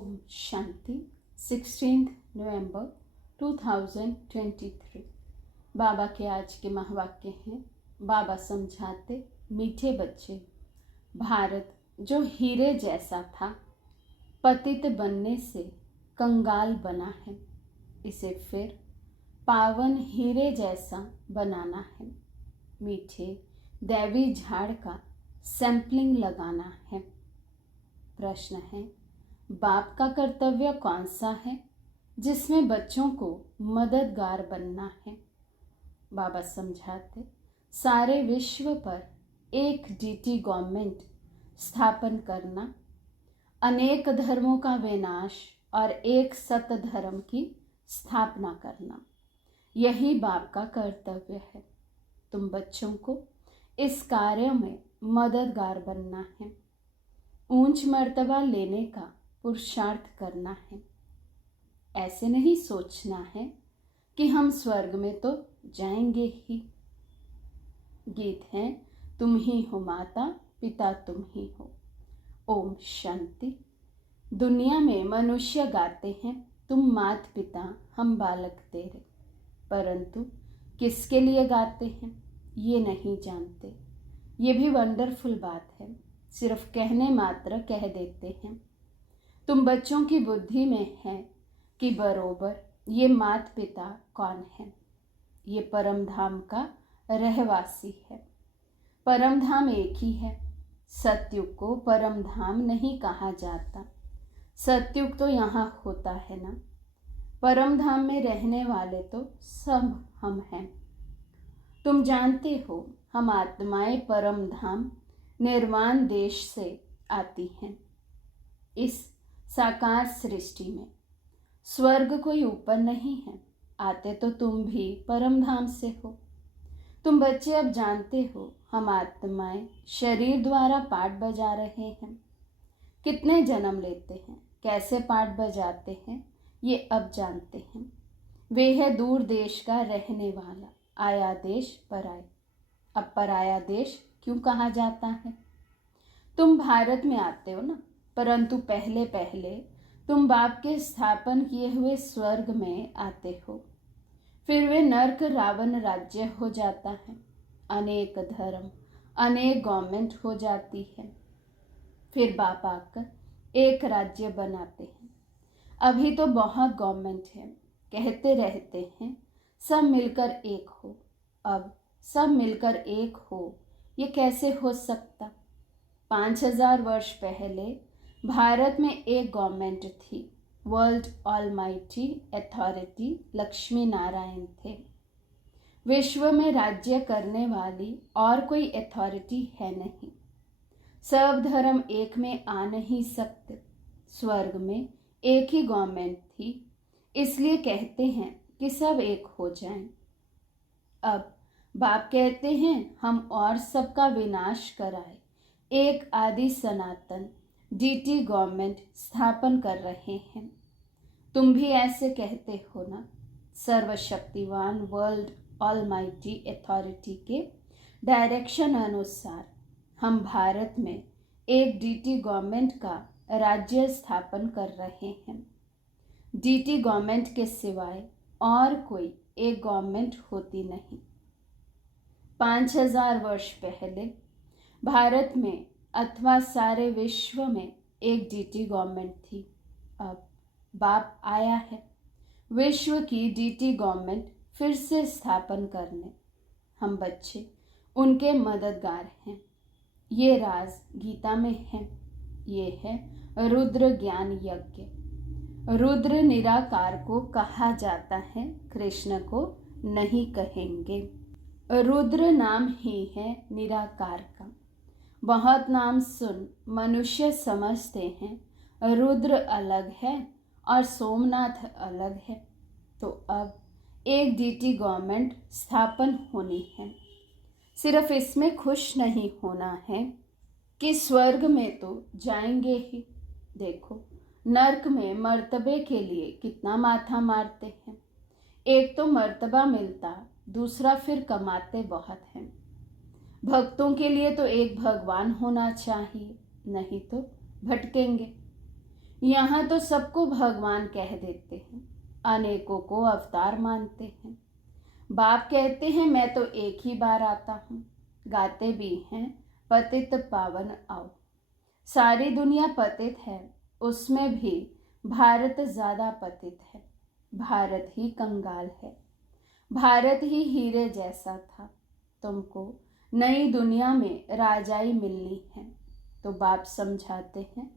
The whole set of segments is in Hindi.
ओम शांति 16 नवंबर 2023। बाबा के आज के महावाक्य हैं। बाबा समझाते, मीठे बच्चे, भारत जो हीरे जैसा था पतित बनने से कंगाल बना है, इसे फिर पावन हीरे जैसा बनाना है। मीठे दैवी झाड़ का सैंपलिंग लगाना है। प्रश्न है, बाप का कर्तव्य कौन सा है जिसमें बच्चों को मददगार बनना है। बाबा समझाते, सारे विश्व पर एक डीटी गवर्नमेंट स्थापन करना, अनेक धर्मों का विनाश और एक सत धर्म की स्थापना करना, यही बाप का कर्तव्य है। तुम बच्चों को इस कार्य में मददगार बनना है। ऊंच मर्तबा लेने का पुरुषार्थ करना है। ऐसे नहीं सोचना है कि हम स्वर्ग में तो जाएंगे ही। गीत है, तुम ही हो माता पिता तुम ही हो। ओम शांति। दुनिया में मनुष्य गाते हैं, तुम मात पिता हम बालक तेरे, परंतु किसके लिए गाते हैं ये नहीं जानते। ये भी वंडरफुल बात है, सिर्फ कहने मात्र कह देते हैं। तुम बच्चों की बुद्धि में है कि बरोबर ये मात पिता कौन है। ये परम धाम का रहवासी है। परम धाम एक ही है। सतयुग को परम धाम नहीं कहा जाता। सतयुग तो यहाँ होता है ना। परम धाम में रहने वाले तो सब हम हैं। तुम जानते हो, हम आत्माएं परम धाम निर्वाण देश से आती हैं। इस साकार सृष्टि में स्वर्ग कोई ऊपर नहीं है। आते तो तुम भी परम धाम से हो। तुम बच्चे अब जानते हो, हम आत्माएं शरीर द्वारा पाठ बजा रहे हैं। कितने जन्म लेते हैं, कैसे पाठ बजाते हैं, ये अब जानते हैं। वे है दूर देश का रहने वाला, आया देश पराया। अब पराया देश क्यों कहा जाता है। तुम भारत में आते हो ना, परंतु पहले पहले तुम बाप के स्थापन किए हुए स्वर्ग में आते हो। फिर वे नर्क रावण राज्य हो जाता है। अनेक धर्म, अनेक गवर्नमेंट हो जाती है। फिर बाप आकर एक राज्य बनाते हैं। अभी तो बहुत गवर्नमेंट है, कहते रहते हैं सब मिलकर एक हो। अब सब मिलकर एक हो, ये कैसे हो सकता। 5000 वर्ष पहले भारत में एक गवर्नमेंट थी। World almighty authority Lakshmi Narayan थे। विश्व में राज्य करने वाली और कोई अथॉरिटी है नहीं। सब धर्म एक में आ नहीं सकते। स्वर्ग में एक ही गवर्नमेंट थी, इसलिए कहते हैं कि सब एक हो जाएं। अब बाप कहते हैं हम और सबका विनाश कराए एक आदि सनातन डीटी गवर्नमेंट स्थापन कर रहे हैं। तुम भी ऐसे कहते हो ना। सर्वशक्तिवान वर्ल्ड ऑलमाइटी अथॉरिटी के डायरेक्शन अनुसार हम भारत में एक डीटी गवर्नमेंट का राज्य स्थापन कर रहे हैं। डीटी गवर्नमेंट के सिवाय और कोई एक गवर्नमेंट होती नहीं। 5000 वर्ष पहले भारत में अथवा सारे विश्व में एक डीटी गवर्नमेंट थी। अब बाप आया है विश्व की डीटी गवर्नमेंट फिर से स्थापन करने। हम बच्चे उनके मददगार हैं। ये राज गीता में है। ये है रुद्र ज्ञान यज्ञ। रुद्र निराकार को कहा जाता है, कृष्ण को नहीं कहेंगे। रुद्र नाम ही है निराकार का। बहुत नाम सुन मनुष्य समझते हैं रुद्र अलग है और सोमनाथ अलग है। तो अब एक डीटी गवर्नमेंट स्थापन होनी है। सिर्फ इसमें खुश नहीं होना है कि स्वर्ग में तो जाएंगे ही। देखो, नर्क में मर्तबे के लिए कितना माथा मारते हैं। एक तो मर्तबा मिलता, दूसरा फिर कमाते बहुत हैं। भक्तों के लिए तो एक भगवान होना चाहिए, नहीं तो भटकेंगे। यहाँ तो सबको भगवान कह देते हैं, अनेकों को अवतार मानते हैं। बाप कहते हैं मैं तो एक ही बार आता हूँ, गाते भी हैं पतित पावन आओ। सारी दुनिया पतित है, उसमें भी भारत ज़्यादा पतित है। भारत ही कंगाल है, भारत ही हीरे जैसा था। तुमको नई दुनिया में राजाई मिलनी है। तो बाप समझाते हैं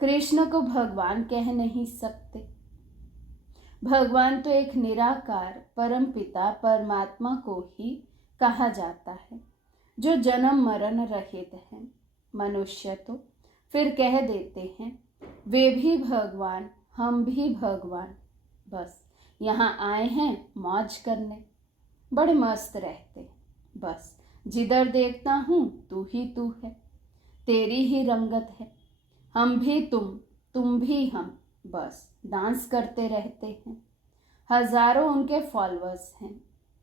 कृष्ण को भगवान कह नहीं सकते। भगवान तो एक निराकार परम पिता परमात्मा को ही कहा जाता है, जो जन्म मरण रहित है। मनुष्य तो फिर कह देते हैं वे भी भगवान, हम भी भगवान, बस यहाँ आए हैं मौज करने, बड़े मस्त रहते हैं। बस जिधर देखता हूँ तू ही तू है, तेरी ही रंगत है। हम भी तुम भी हम, बस डांस करते रहते हैं। हजारों उनके फॉलोअर्स हैं।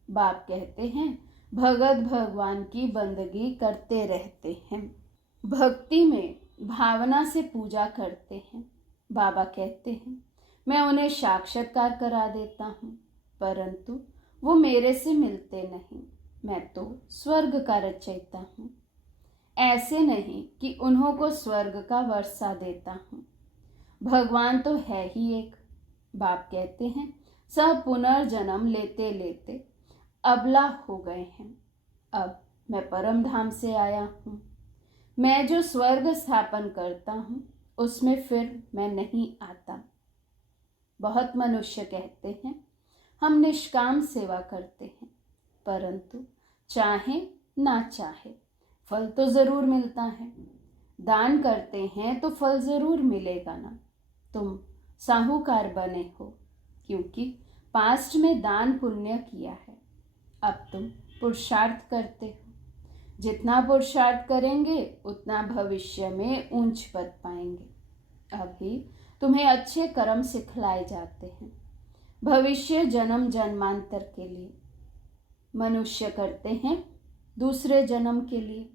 बाप कहते हैं भगत भगवान की बंदगी करते रहते हैं, भक्ति में भावना से पूजा करते हैं। बाबा कहते हैं मैं उन्हें साक्षात्कार करा देता हूँ, परंतु वो मेरे से मिलते नहीं। मैं तो स्वर्ग का रचयिता हूँ, ऐसे नहीं कि उन्हों को स्वर्ग का वर्षा देता हूँ। भगवान तो है ही एक। बाप कहते हैं सब पुनर्जन्म लेते लेते अबला हो गए हैं। अब मैं परम धाम से आया हूँ। मैं जो स्वर्ग स्थापन करता हूँ उसमें फिर मैं नहीं आता। बहुत मनुष्य कहते हैं हम निष्काम सेवा करते हैं, परंतु चाहे ना चाहे फल तो जरूर मिलता है। दान करते हैं तो फल जरूर मिलेगा ना। तुम साहूकार बने हो क्योंकि पास्ट में दान पुण्य किया है। अब तुम पुरुषार्थ करते हो। जितना पुरुषार्थ करेंगे उतना भविष्य में ऊंच पद पाएंगे। अभी तुम्हें अच्छे कर्म सिखलाए जाते हैं भविष्य जन्म जन्मांतर के लिए। मनुष्य करते हैं दूसरे जन्म के लिए,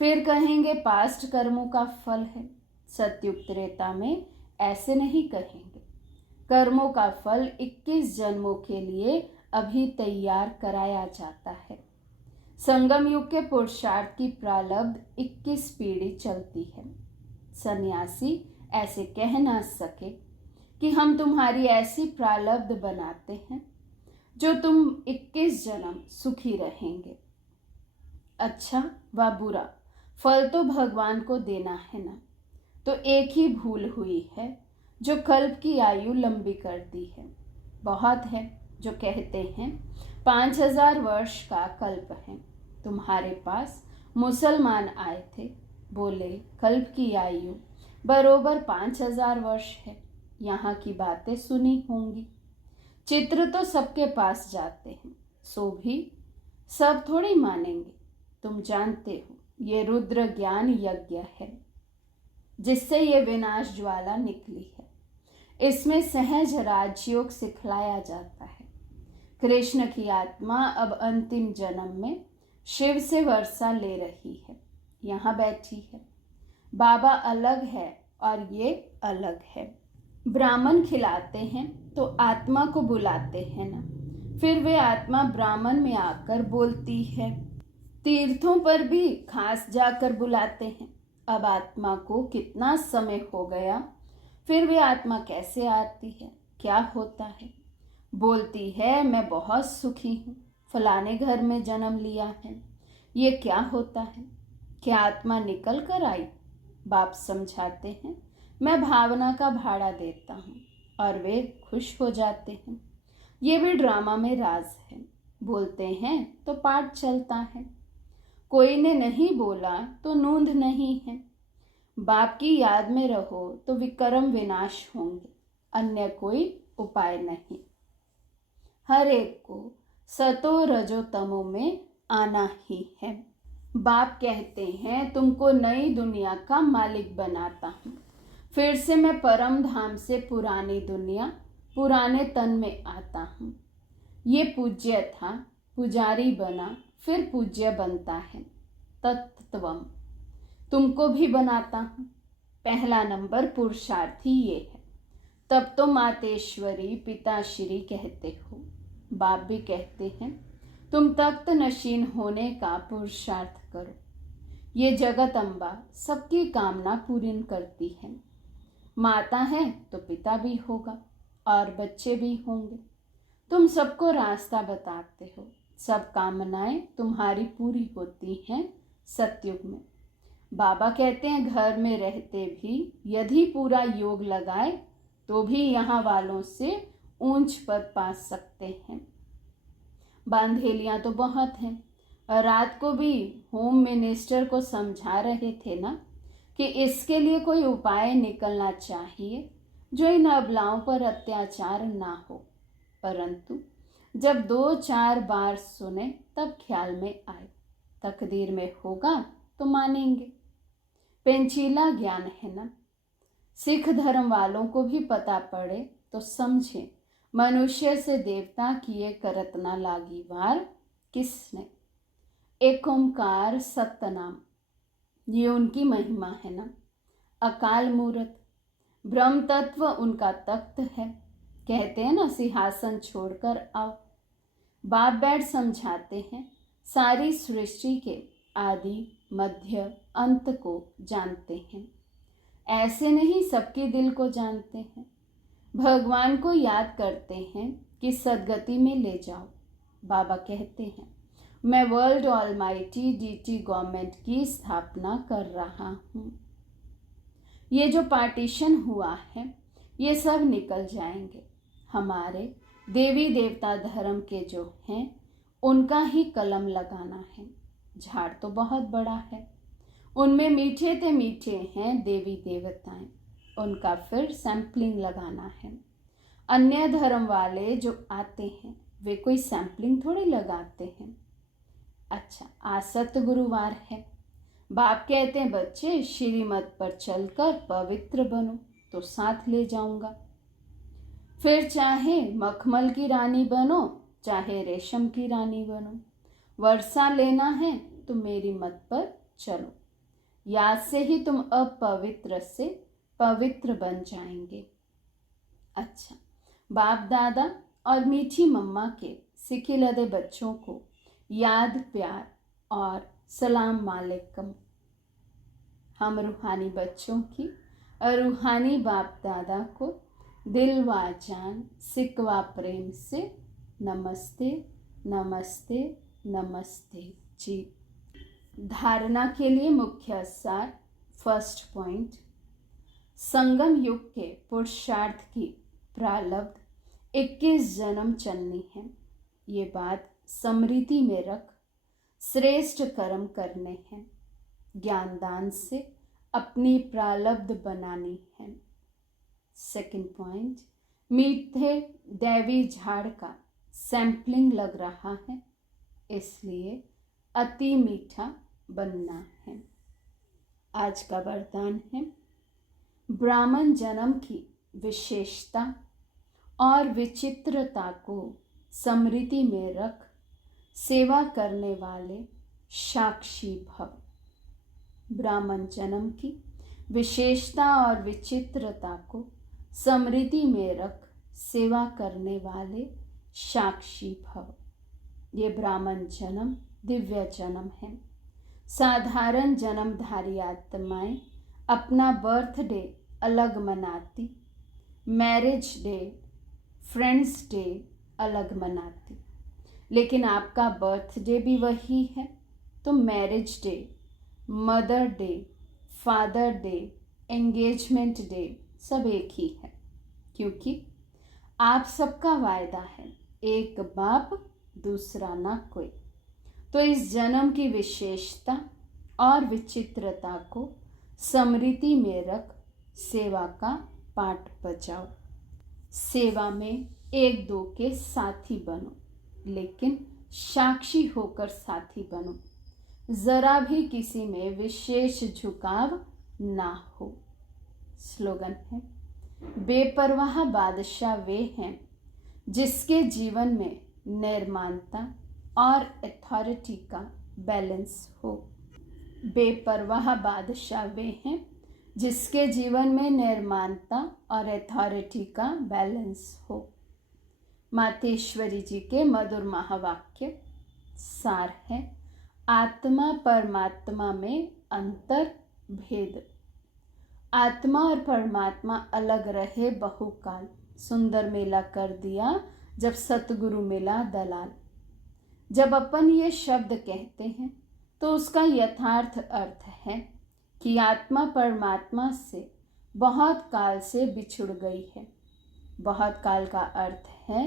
फिर कहेंगे पास्ट कर्मों का फल है। सत्युग त्रेता में ऐसे नहीं कहेंगे। कर्मों का फल 21 जन्मों के लिए अभी तैयार कराया जाता है। संगम युग के पुरुषार्थ की प्रारब्ध 21 पीढ़ी चलती है। सन्यासी ऐसे कह ना सके कि हम तुम्हारी ऐसी प्रारब्ध बनाते हैं जो तुम 21 जन्म सुखी रहेंगे। अच्छा व बुरा फल तो भगवान को देना है ना। तो एक ही भूल हुई है जो कल्प की आयु लंबी कर दी है। बहुत है जो कहते हैं 5000 वर्ष का कल्प है। तुम्हारे पास मुसलमान आए थे, बोले कल्प की आयु बरोबर 5000 वर्ष है। यहाँ की बातें सुनी होंगी। चित्र तो सबके पास जाते हैं, सो भी सब थोड़ी मानेंगे। तुम जानते हो ये रुद्र ज्ञान यज्ञ है जिससे ये विनाश ज्वाला निकली है। इसमें सहज राजयोग सिखलाया जाता है। कृष्ण की आत्मा अब अंतिम जन्म में शिव से वर्षा ले रही है, यहाँ बैठी है। बाबा अलग है और ये अलग है। ब्राह्मण खिलाते हैं तो आत्मा को बुलाते हैं ना, फिर वे आत्मा ब्राह्मण में आकर बोलती है। तीर्थों पर भी खास जाकर बुलाते हैं। अब आत्मा को कितना समय हो गया, फिर वे आत्मा कैसे आती है, क्या होता है? बोलती है मैं बहुत सुखी हूँ, फलाने घर में जन्म लिया है। ये क्या होता है? क्या आत्मा निकल कर आई? बाप समझाते हैं मैं भावना का भाड़ा देता हूँ और वे खुश हो जाते हैं। ये भी ड्रामा में राज है। बोलते हैं तो पाठ चलता है। कोई ने नहीं बोला तो नूंद नहीं है। बाप की याद में रहो तो विक्रम विनाश होंगे, अन्य कोई उपाय नहीं। हर एक को सतो रजो तमो में आना ही है। बाप कहते हैं तुमको नई दुनिया का मालिक बनाता हूँ। फिर से मैं परम धाम से पुरानी दुनिया पुराने तन में आता हूँ। ये पूज्य था, पुजारी बना, फिर पूज्य बनता है। तत्त्वम तुमको भी बनाता हूँ। पहला नंबर पुरुषार्थी ये है। तब तो मातेश्वरी पिताश्री कहते हो। बाप भी कहते हैं तुम तख्त नशीन होने का पुरुषार्थ करो। ये जगत अम्बा सबकी कामना पूरी करती है। माता है तो पिता भी होगा और बच्चे भी होंगे। तुम सबको रास्ता बताते हो। सब कामनाएं तुम्हारी पूरी होती हैं सतयुग में। बाबा कहते हैं घर में रहते भी यदि पूरा योग लगाए तो भी यहाँ वालों से ऊंच पद पा सकते हैं। बांधेलियां तो बहुत हैं। रात को भी होम मिनिस्टर को समझा रहे थे ना कि इसके लिए कोई उपाय निकलना चाहिए जो इन अबलाओं पर अत्याचार ना हो। परंतु जब 2-4 बार सुने तब ख्याल में आए तकदीर में होगा तो मानेंगे। पेंचीला ज्ञान है ना। सिख धर्म वालों को भी पता पड़े तो समझे मनुष्य से देवता किए करत ना लागी वार किसने। एक ओंकार सतनाम ये उनकी महिमा है ना। अकाल मूर्त ब्रह्म तत्व उनका तख्त है। कहते हैं ना सिंहासन छोड़कर आओ। बाप बैठ समझाते हैं सारी सृष्टि के आदि मध्य अंत को जानते हैं। ऐसे नहीं सबके दिल को जानते हैं। भगवान को याद करते हैं कि सदगति में ले जाओ। बाबा कहते हैं मैं वर्ल्ड ऑलमाइटी डीटी गवर्नमेंट की स्थापना कर रहा हूँ। ये जो पार्टीशन हुआ है ये सब निकल जाएंगे। हमारे देवी देवता धर्म के जो हैं उनका ही कलम लगाना है। झाड़ तो बहुत बड़ा है। उनमें मीठे ते मीठे हैं देवी देवताएं। उनका फिर सैम्पलिंग लगाना है। अन्य धर्म वाले जो आते हैं वे कोई सैम्पलिंग थोड़ी लगाते हैं। अच्छा आज सत्य गुरुवार है। बाप कहते हैं बच्चे श्रीमत पर चलकर पवित्र बनो तो साथ ले जाऊंगा। फिर चाहे मखमल की रानी बनो चाहे रेशम की रानी बनो। वर्षा लेना है तो मेरी मत पर चलो। याद से ही तुम अपवित्र से पवित्र बन जाएंगे। अच्छा बाप दादा और मीठी मम्मा के सिखे लदे बच्चों को याद प्यार और सलाम वालेकुम। हम रूहानी बच्चों की और रूहानी बाप दादा को दिल व जान सिकवा प्रेम से नमस्ते नमस्ते नमस्ते जी। धारणा के लिए मुख्य सार। फर्स्ट पॉइंट संगम युग के पुरुषार्थ की प्रारब्ध 21 जन्म चलनी है। ये बात स्मृति में रख श्रेष्ठ कर्म करने हैं। ज्ञानदान से अपनी प्रारब्ध बनानी है। सेकंड पॉइंट मीठे दैवी झाड़ का सैंपलिंग लग रहा है इसलिए अति मीठा बनना है। आज का वरदान है ब्राह्मण जन्म की विशेषता और विचित्रता को स्मृति में रख सेवा करने वाले साक्षी भव। ब्राह्मण जन्म की विशेषता और विचित्रता को स्मृति में रख सेवा करने वाले साक्षी भव। ये ब्राह्मण जन्म दिव्य जन्म है। साधारण जन्मधारी आत्माएं अपना बर्थडे अलग मनाती, मैरिज डे फ्रेंड्स डे अलग मनाती, लेकिन आपका बर्थडे भी वही है तो marriage day mother day father day engagement day सब एक ही है, क्योंकि आप सबका वायदा है एक बाप दूसरा ना कोई। तो इस जन्म की विशेषता और विचित्रता को स्मृति में रख सेवा का पाठ बजाओ। सेवा में एक दो के साथी बनो, लेकिन साक्षी होकर साथी बनो। जरा भी किसी में विशेष झुकाव ना हो। स्लोगन है बेपरवाह बादशाह वे हैं जिसके जीवन में निर्माणता और अथॉरिटी का बैलेंस हो। बेपरवाह बादशाह वे हैं जिसके जीवन में निर्माणता और अथॉरिटी का बैलेंस हो। मातेश्वरी जी के मधुर महावाक्य सार है, आत्मा परमात्मा में अंतर भेद। आत्मा और परमात्मा अलग रहे बहुकाल, सुंदर मेला कर दिया जब सतगुरु मिला दलाल। जब अपन ये शब्द कहते हैं तो उसका यथार्थ अर्थ है कि आत्मा परमात्मा से बहुत काल से बिछुड़ गई है। बहुत काल का अर्थ है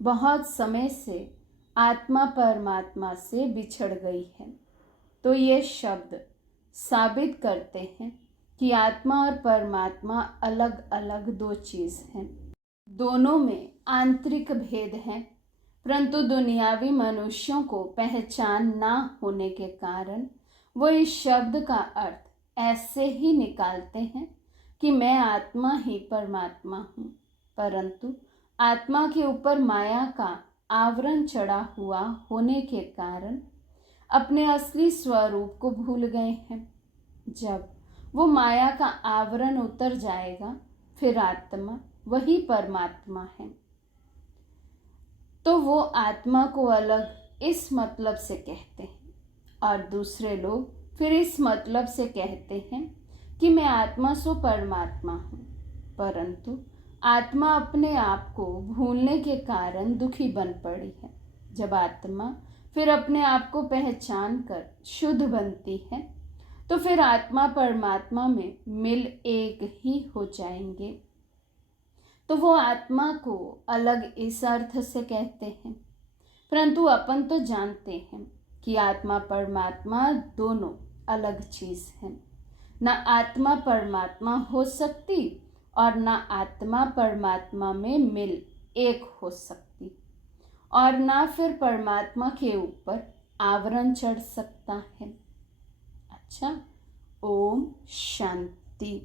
बहुत समय से आत्मा परमात्मा से बिछड़ गई है। तो ये शब्द साबित करते हैं कि आत्मा और परमात्मा अलग अलग दो चीज़ हैं। दोनों में आंतरिक भेद है, परंतु दुनियावी मनुष्यों को पहचान ना होने के कारण वो इस शब्द का अर्थ ऐसे ही निकालते हैं कि मैं आत्मा ही परमात्मा हूँ, परंतु आत्मा के ऊपर माया का आवरण चढ़ा हुआ होने के कारण अपने असली स्वरूप को भूल गए हैं। जब वो माया का आवरण उतर जाएगा फिर आत्मा वही परमात्मा है। तो वो आत्मा को अलग इस मतलब से कहते हैं और दूसरे लोग फिर इस मतलब से कहते हैं कि मैं आत्मा सो परमात्मा हूँ, परंतु आत्मा अपने आप को भूलने के कारण दुखी बन पड़ी है। जब आत्मा फिर अपने आप को पहचान कर शुद्ध बनती है तो फिर आत्मा परमात्मा में मिल एक ही हो जाएंगे। तो वो आत्मा को अलग इस अर्थ से कहते हैं, परंतु अपन तो जानते हैं कि आत्मा परमात्मा दोनों अलग चीज़ है। ना आत्मा परमात्मा हो सकती और ना आत्मा परमात्मा में मिल एक हो सकती, और ना फिर परमात्मा के ऊपर आवरण चढ़ सकता है। अच्छा, ओम शांति।